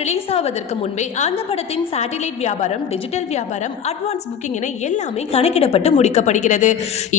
Release ஆவதற்கு முன்பே அந்த படத்தின் சேட்டிலைட் வியாபாரம் டிஜிட்டல் வியாபாரம் அட்வான்ஸ் புக்கிங் என எல்லாமே கணக்கிடப்பட்டு முடிக்கப்படுகிறது.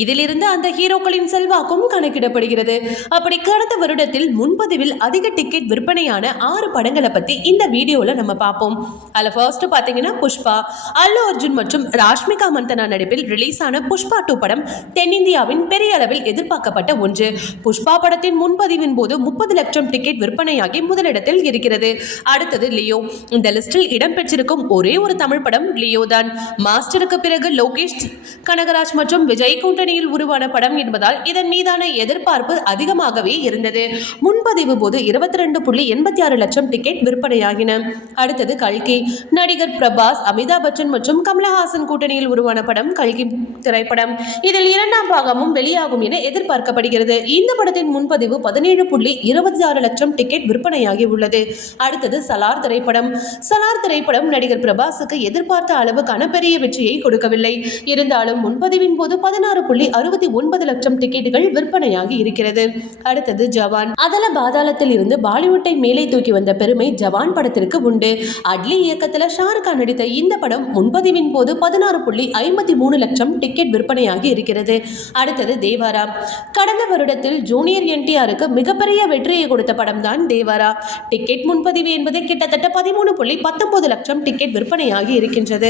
இதிலிருந்து அந்த ஹீரோக்களின் செல்வாக்கும் கணக்கிடப்படுகிறது. அப்படி கடந்த வருடத்தில் முன்பதிவில் அதிக டிக்கெட் விற்பனையான ஆறு படங்களை பத்தி இந்த வீடியோல நம்ம பார்ப்போம். அதுல ஃபர்ஸ்ட் பாத்தீங்கன்னா புஷ்பா அல்லு அர்ஜுன் மற்றும் ராஷ்மிகா மந்தனா நடிப்பில் ரிலீஸ் ஆன புஷ்பா டூ படம் தென்னிந்தியாவின் பெரிய அளவில் எதிர்பார்க்கப்பட்ட ஒன்று. புஷ்பா படத்தின் முன்பதிவின் போது முப்பது லட்சம் டிக்கெட் விற்பனையாகி முதலிடத்தில் இருக்கிறது. அடுத்தது லியோ. இந்த லிஸ்டில் இடம்பெற்றிருக்கும் ஒரே ஒரு தமிழ் படம் லியோ தான். மாஸ்டருக்கு பிறகு லோகேஷ் கனகராஜ் மற்றும் விஜய் கூட்டணியில் உருவான படம் என்பதால் இதன் மீதான எதிர்பார்ப்பு அதிகமாகவே இருந்தது. முன்பதிவு போது இருபத்தி ரெண்டு புள்ளி எண்பத்தி ஆறு லட்சம் டிக்கெட் விற்பனையாகின. அடுத்தது கல்கி. நடிகர் பிரபாஸ் அமிதாப் பச்சன் மற்றும் கமலஹாசன் கூட்டணியில் உருவான படம் கல்கி திரைப்படம். இதில் இரண்டாம் பாகமும் வெளியாகும் என எதிர்பார்க்கப்படுகிறது. இந்த படத்தின் முன்பதிவு பதினேழு புள்ளி இருபத்தி ஆறு லட்சம் டிக்கெட் விற்பனையாகி உள்ளது அடுத்தது சலார் திரைப்படம். சலார் திரைப்படம் நடிகர் பிரபாஸுக்கு எதிர்பார்த்த அளவுக்கான பெரிய வெற்றியை கொடுக்கவில்லை. இருந்தாலும் முன்பதிவின் போது பதினாறு புள்ளி அறுபத்தி ஒன்பது லட்சம் டிக்கெட்டுகள் விற்பனையாகி இருக்கிறது. அடுத்தது ஜவான். அதல பாதாளத்தில் இருந்து பாலிவுட்டை மேலே தூக்கி வந்த பெருமை ஜவான் படத்திற்கு உண்டு. அட்லி இயக்கத்தில் ஷாருக் கான் நடித்த இந்த படம் முன்பதிவின் போது பதினாறு புள்ளி ஐம்பத்தி மூணு லட்சம் டிக்கெட் விற்பனையாகி இருக்கிறது. அடுத்தது தேவாரா. கடந்த வருடத்தில் ஜூனியர் என்டிஆருக்கு மிகப்பெரிய வெற்றியை கொடுத்த படம் தான் தேவாரா. டிக்கெட் முன்பதிவு என்பது கிட்டத்தட்ட பதிமூணு புள்ளி பத்தொன்பது லட்சம் டிக்கெட் விற்பனையாகி இருக்கின்றது.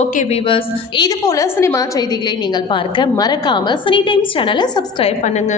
ஓகே வீவர்ஸ் இது போல சினிமா செய்திகளை நீங்கள் பார்க்க மறக்காம சினி டைம்ஸ் சேனலை சப்ஸ்கிரைப் பண்ணுங்க.